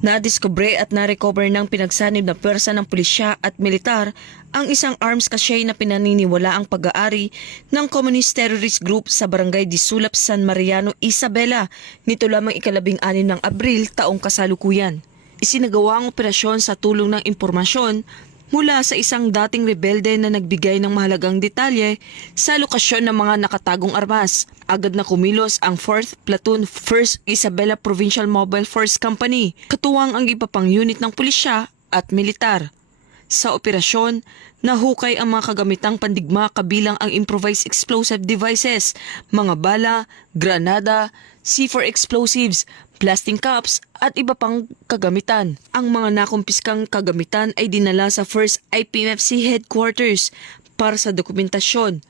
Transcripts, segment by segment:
Nadiskubre at na-recover ng pinagsanib na pwersa ng pulisya at militar ang isang arms cache na pinaniniwala ang pag-aari ng Communist Terrorist Group sa Barangay Disulap, San Mariano, Isabela nito lamang ika-16 ng Abril taong kasalukuyan. Isinagawa ang operasyon sa tulong ng impormasyon mula sa isang dating rebelde na nagbigay ng mahalagang detalye sa lokasyon ng mga nakatagong armas. Agad na kumilos ang 4th Platoon 1st Isabela Provincial Mobile Force Company, katuwang ang iba pang unit ng pulisya at militar. Sa operasyon, nahukay ang mga kagamitang pandigma kabilang ang improvised explosive devices, mga bala, granada, C4 explosives, blasting cups at iba pang kagamitan. Ang mga nakumpiskang kagamitan ay dinala sa 1st IPMFC headquarters para sa dokumentasyon,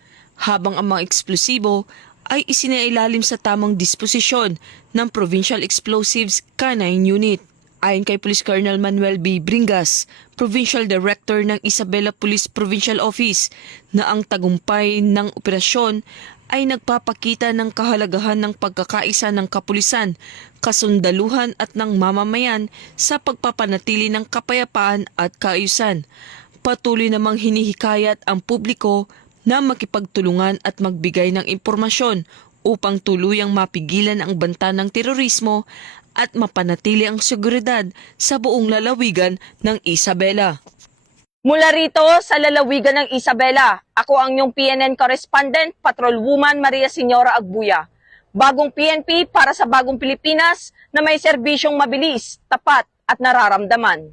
habang ang mga eksplosibo ay isinailalim sa tamang disposisyon ng Provincial Explosives Canine Unit. Ayon kay Police Colonel Manuel B. Bringas, Provincial Director ng Isabela Police Provincial Office, na ang tagumpay ng operasyon ay nagpapakita ng kahalagahan ng pagkakaisa ng kapulisan, kasundaluhan at ng mamamayan sa pagpapanatili ng kapayapaan at kaayusan. Patuloy namang hinihikayat ang publiko na makipagtulungan at magbigay ng impormasyon upang tuluyang mapigilan ang banta ng terorismo at mapanatili ang seguridad sa buong lalawigan ng Isabela. Mula rito sa lalawigan ng Isabela, ako ang inyong PNN correspondent, Patrolwoman Maria Señora Agbuya. Bagong PNP para sa bagong Pilipinas na may serbisyong mabilis, tapat at nararamdaman.